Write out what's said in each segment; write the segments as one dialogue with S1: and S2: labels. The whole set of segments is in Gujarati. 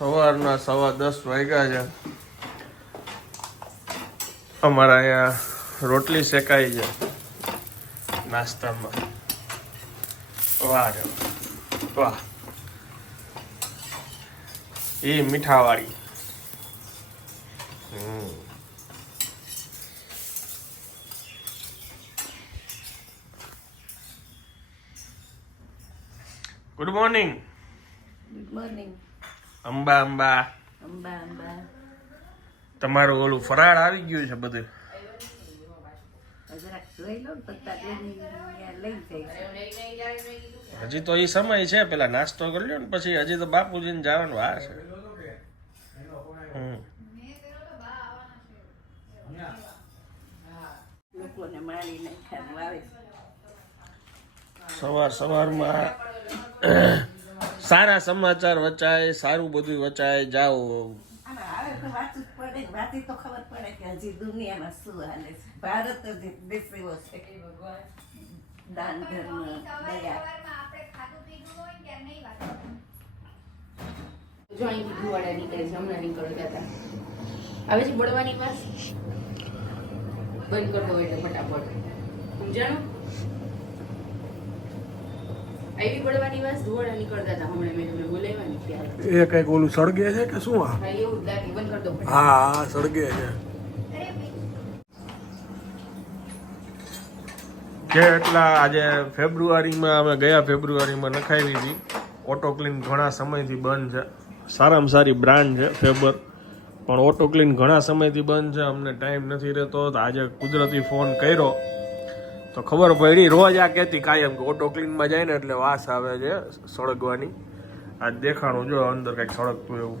S1: સવારના સવા દસ વાગ્યા છે. અમારા અહીંયા રોટલી શેકાઈ છે નાસ્તામાં. વાહ. વાહ. એ મીઠાવાળી. Good morning
S2: good morning
S1: Amba Amba.
S2: Amba Amba.
S1: તમારું ઓલું ફરાળ આવી ગયું છે બધું?
S2: ને
S1: હજી તો એ સમય છે પેલા નાસ્તો કરી લ્યો ને પછી હજી તો બાપુજીને જવાનું વાર છે. સવાર સવારમાં સારા સમાચાર વચાય સારું બધું વચાય જાઓ.
S2: આવે જ પડે ને વાંચી તો ખબર પડે કે હજી દુનિયામાં શું હાલે છે. ભારત જ એક દેશ એવો છે દાન ધર્મ દયા.
S3: જો અહીંથી ધુવાડા નીકળે નીકળતા હતા આવે છે બળવાની વાત? બંધ કરવો એટલે ફટાફટ. સમજાણું? આવી બળવાની વાત ધુવાડા નીકળતા હતા હમણાં મેં તમને બોલાવ્યા ત્યારે.
S4: એ કંઈક ઓલું સળગે છે કે શું આ?
S3: હા એવું લાગે બંધ કરી દો
S4: હા હા સળગે છે.
S1: જે એટલા આજે ફેબ્રુઆરીમાં અમે ગયા ફેબ્રુઆરીમાં નખાવી હતી. ઓટોક્લિન ઘણા સમયથી બંધ છે. સારામાં સારી બ્રાન્ડ છે ફેબર પણ ઓટોક્લિન ઘણા સમયથી બંધ છે. અમને ટાઈમ નથી રહેતો. તો આજે કુદરતી ફોન કર્યો. તો ખબર પડી, રોજ આ કહેતી કાયમ કે ઓટો ક્લીનમાં જાય ને એટલે વાસ આવે છે સળગવાની. આજ દેખાણું જો અંદર કંઈક સળગતું એવું.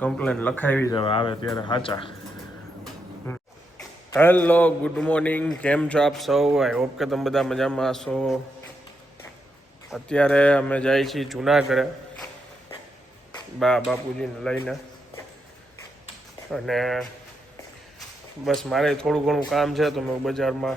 S1: કમ્પ્લેન લખાવી જ આવે ત્યારે સાચા. હેલો ગુડ મોર્નિંગ કેમ છો આપ સૌ? આઈ હોપ કે તમે બધા મજામાં હશો. અત્યારે અમે જઈએ છીએ જુનાગઢે, બા બાપુજીને લઈને. અને બસ મારે થોડું ઘણું કામ છે, તો મેં બજારમાં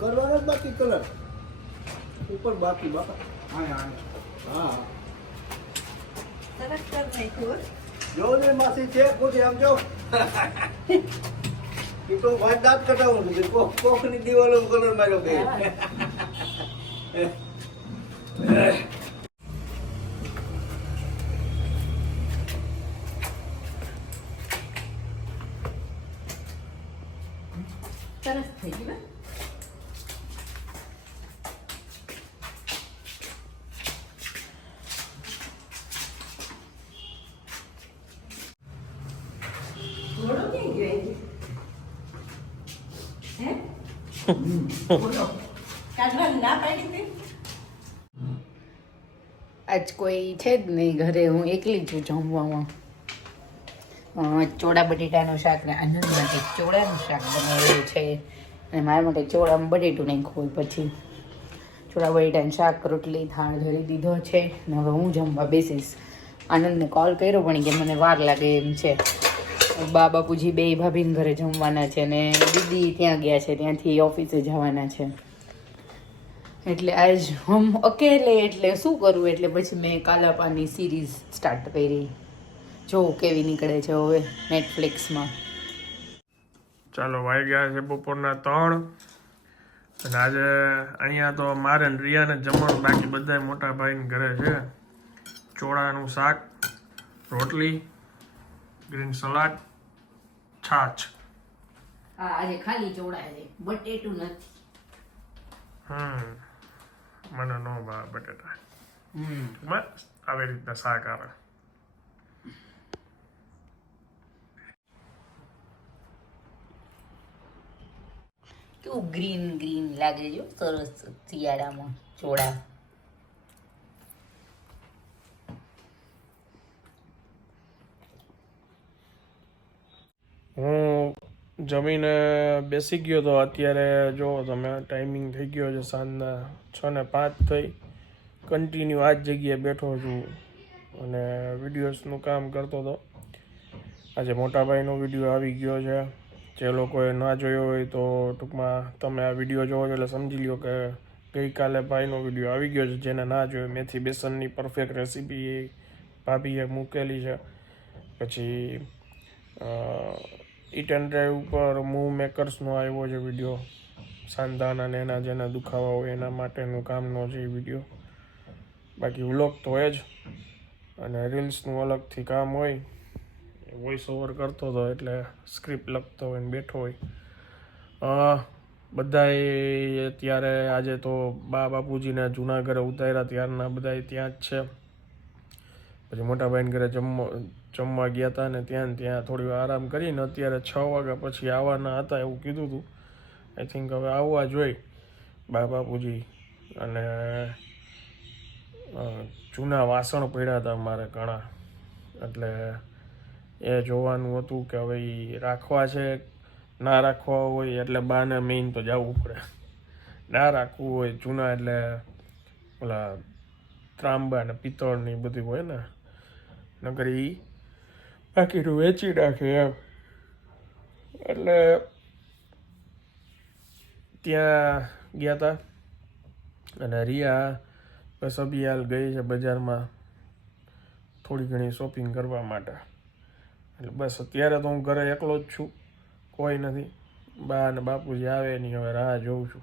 S4: કરવાના બાકી કલર ઉપર બાકી બાપા. હા.
S2: તરત કર નાખ્યું
S4: જો ને માસી છે ખોટી આમ જો. એ તો વાત દાંત કટાવું છે. કોક કોકની દિવાલો કલર માર્યો કે
S2: તરત થઈ ગયું ઘોડો ક્યાં ગયો અહીંથી? હે? ઘોડો. કાઢવાની ના પાડી હતી?
S3: આજ કોઈ છે જ નહીં ઘરે હું એકલી છું જમવામાં અ, ચોળા બટેટાનું શાક ને આનંદ માટે ચોળાનું શાક બનાવેલું છે. અને મારા માટે ચોળામાં બટેટું નાખ્યું હોય પછી ચોળા બટેટાનું શાક, રોટલી, થાળ ધરી દીધો છે. ને હવે હું જમવા બેસીશ. આનંદને કોલ કર્યો પણ કે મને વાર લાગે એમ છે. બા બાપુજી બે ભાભીને ઘરે જમવાના છે ને દીદી ત્યાં ગયા છે, ત્યાંથી ઓફિસે જવાના છે. એટલે આજ હમ અકેલે એટલે શું કરું? એટલે પછી મેં કાલાપાની સિરીઝ સ્ટાર્ટ કરી. જોઉં કેવી નીકળે છે હવે નેટફ્લિક્સમાં
S1: ચાલો વાઈ ગયા છે બપોરના ત્રણ. અને આજે અહીંયા તો મારે ને રિયાને જમવાનું બાકી બધા મોટા ભાઈને ઘરે છે. ચોળાનું શાક રોટલી ગ્રીન સલાડ છાછ
S3: હા આજે ખાલી ચોળા છે બટેટું નથી.
S1: હમ મને નો ભાવ બટેટા.
S3: હમ.
S1: બસ આવી રીતના શાક આવે.
S3: કેવું ગ્રીન ગ્રીન લાગે છે સરસ શિયાળામાં ચોળા.
S1: હું જમીને બેસી ગયો તો અત્યારે જો તમે ટાઈમિંગ થઈ ગયો છે સાંજના છ ને પાંચ થઈ કન્ટિન્યુ આ જ જગ્યાએ બેઠો છું અને વિડીયોસનું કામ કરતો હતો આજે મોટાભાઈનો વીડિયો આવી ગયો છે. જે લોકોએ ના જોયો હોય તો ટૂંકમાં તમે આ વીડિયો જોવો છો એટલે સમજી લ્યો કે ગઈકાલે ભાઈનો વીડિયો આવી ગયો છે, જેને ના જોયો. મેથી બેસનની પરફેક્ટ રેસીપી ભાભીએ મૂકેલી છે. પછી ઇટ એન્ડ ડ્રાઈવ ઉપર મૂવ મેકર્સનો આવ્યો છે વીડિયો. સાંધાના અને એના જેના દુખાવા હોય એના માટેનું કામનો છે એ વીડિયો. બાકી વ્લોગ તો હોય જ. અને રીલ્સનું અલગથી કામ હોય. વોઇસ ઓવર કરતો હતો એટલે સ્ક્રિપ્ટ લખતો હોય ને બેઠો હોય. બધાએ ત્યારે આજે તો બા બાપુજીને જૂના ઘરે ઉતાર્યા, ત્યારના બધાય ત્યાં જ છે. પછી મોટાભાઈને ઘરે જમવા જમવા ગયા હતા ને ત્યાં ત્યાં થોડી આરામ કરીને અત્યારે છ વાગ્યા પછી આવવાના હતા એવું કીધું હતું આઈ થિંક હવે આવવા જોઈ બા બાપુજી. અને જૂના વાસણ પડ્યા હતા મારે ઘણા. એટલે એ જોવાનું હતું કે હવે રાખવા છે, ના રાખવા હોય એટલે બાને મેઇન તો જવું પડે. ના રાખવું હોય, જૂના એટલે ઓલા ત્રાંબા ને પિત્તળની બધું હોય ને નગર એ બાકીનું વેચી નાખે એમ. એટલે ત્યાં ગયા હતા અને રિયા સબિયાલ ગઈ છે બજારમાં થોડી ઘણી શોપિંગ કરવા માટે. એટલે બસ અત્યારે તો હું ઘરે એકલો જ છું. કોઈ નથી. બા અને બાપુજી આવે નહીં. હવે રાહ જોઉં છું.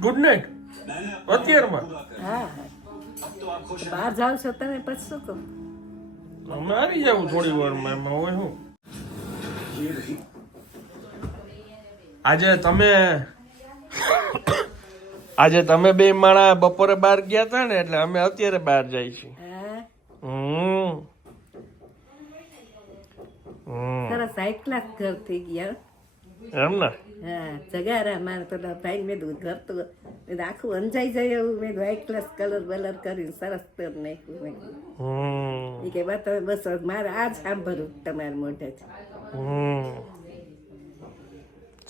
S1: ગુડ નાઇટ અત્યારમાં?
S2: હા. બહાર જાવ છો તમે પછી શું કહો?
S1: અમે આવી જાવ થોડી વારમાં. એમાં હોય શું? આજે તમે આજે તમે બે માણા બપોરે બહાર ગયા હતા ને એટલે અમે અત્યારે બહાર જાય છીએ.
S2: સરસ હાઈ ક્લાસ ઘર થઈ ગયા
S1: એમ ને?
S2: હા જગારા મારે ભાઈ મેં ઘર તો આખું અંજાઈ જાય એવું. મેં હાઈ ક્લાસ કલર બલર કરીને સરસ કરી નાખ્યું. એ કે બસ તમે બસ મારે આ જ સાંભળવું તમારા
S1: મોઢે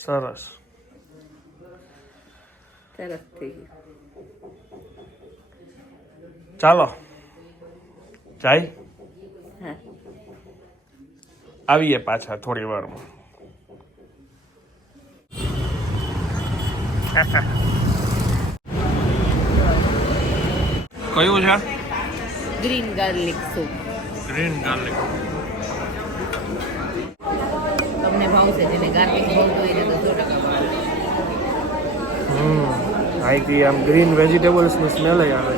S1: સરસ. ચાલો. જાય. આવીએ પાછા થોડી વારમાં. કયું છે?
S3: Green garlic soup.
S1: Green garlic.
S3: તમને ભાવશે જેને ગાર્લિક ભાવતું હોય ને તો સો ટકા ભાવશે
S1: હમ અહીંથી આમ ગ્રીન વેજીટેબલ્સની સ્મેલ આવે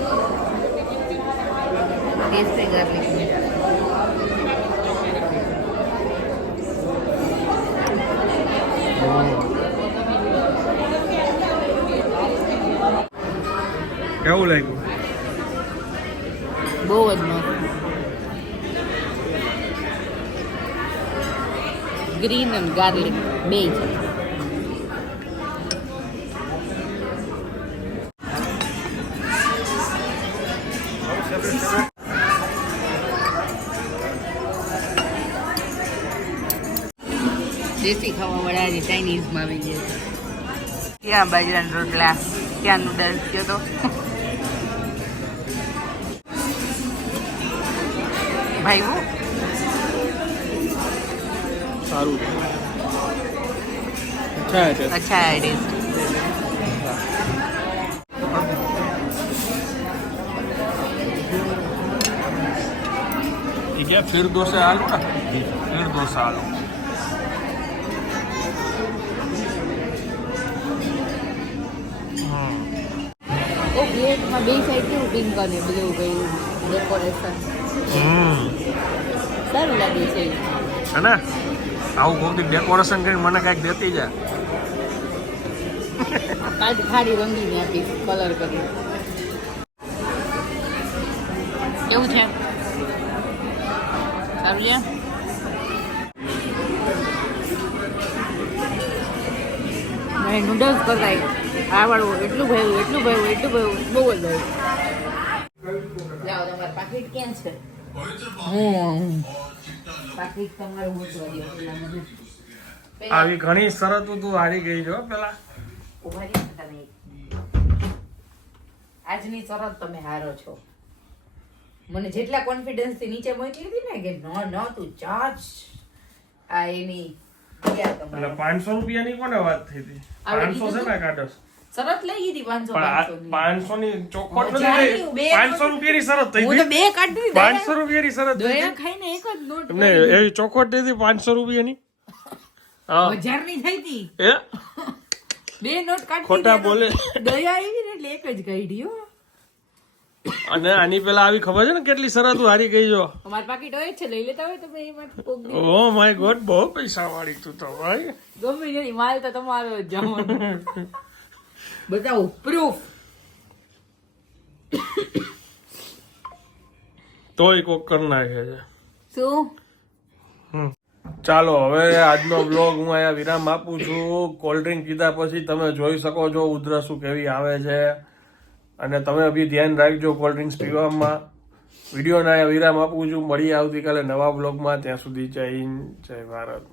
S3: ટેસ્ટ ગાર્લિક
S1: કેવું લાગ્યું
S3: બહુ જ મસ્ત ગ્રીન અને ગાર્લિક બે છે દેશી ખાવા વાળા આજે ચાઇનીઝમાં આવી ગયા છે ક્યાં બાજરાના રોટલા ક્યાં નૂડલ્સ કયો તો ભાઈ હું
S1: સારું છે અચ્છા છે
S3: अच्छा है डिश
S1: એ क्या फिर डोसा आलू ना फिर डोसा आलू
S3: પ્લેટમાં બે સાઈડ કેવું પિંક અને બ્લુ ગયું ડેકોરેશન સારું લાગે છે.
S1: હે ને આવું કોઈ ડેકોરેશન કરીને મને કાંઈક દેતી જા.
S3: કાઢ ખાડી રંગીને આપીશ કલર કરી. કેવું છે? સારું છે? નૂડલ્સ કરતા આ વાળું એટલું ભાવ્યું એટલું ભાવ્યું એટલું ભાવ્યું. બહુ જ ભાવ્યું. લાવો તમારું પાકીટ ક્યાં છે? પાકીટ તમારું મૂકવા દો પેલા મને
S1: આવી ઘણી શરતો તું હારી ગઈ છો પેલા.
S3: ઊભા રહી તમે આજની શરત તમે હારો છો. મને જેટલા કોન્ફિડન્સથી નીચે મોકલી હતી ને કે ન ન તું ચાર્જ આ એની
S1: એટલે પાંચસો રૂપિયાની કોને વાત થઈ હતી? પાંચસો છે ને કાઢસ
S3: શરત લઈ લીધી પાંચસો પાંચસો ની.
S1: ચોખવટ નથી
S3: હજારની
S1: થઈ.
S3: બે
S1: શરત થઈ
S3: હું બે કાઢી દીધી.
S1: પાંચસો રૂપિયાની શરત
S3: દયા ખાઈને એક જ નોટ
S1: એમને એવી ચોખવટ થઈ પાંચસો રૂપિયાની. હા.
S3: હજારની થઈ હતી.
S1: એ?
S3: બે નોટ કાઢી
S1: ખોટા બોલે.
S3: દયા આવી ને એટલે એક જ કાઢી
S1: અને આની પેલા આવી ખબર છે ને કેટલી શરત હારી ગઈ જો.
S3: અમારા પાકીટ હોય જ છે લઈ લેતા હોય તમે એમાં કોક
S1: ઓ માય ગોડ બહુ પૈસા વાળી તું તો ભાઈ.
S3: ગમે નહીં માલ તો તમારો જ જવાનો. બતાવો પ્રૂફ
S1: તોય કોક કરી નાખે છે.
S3: શું?
S1: ચાલો હવે આજનો બ્લોગ હું અહીંયા વિરામ આપું છું. કોલ્ડ ડ્રિંક પીધા પછી તમે જોઈ શકો છો ઉધરસું કેવી આવે છે. અને તમે બી ધ્યાન રાખજો કોલ્ડ ડ્રિંક્સ પીવામાં. વિડીયોને અહીંયા વિરામ આપું છું. મળીએ આવતીકાલે નવા બ્લોગમાં ત્યાં સુધી જય હિન્દ જય ભારત.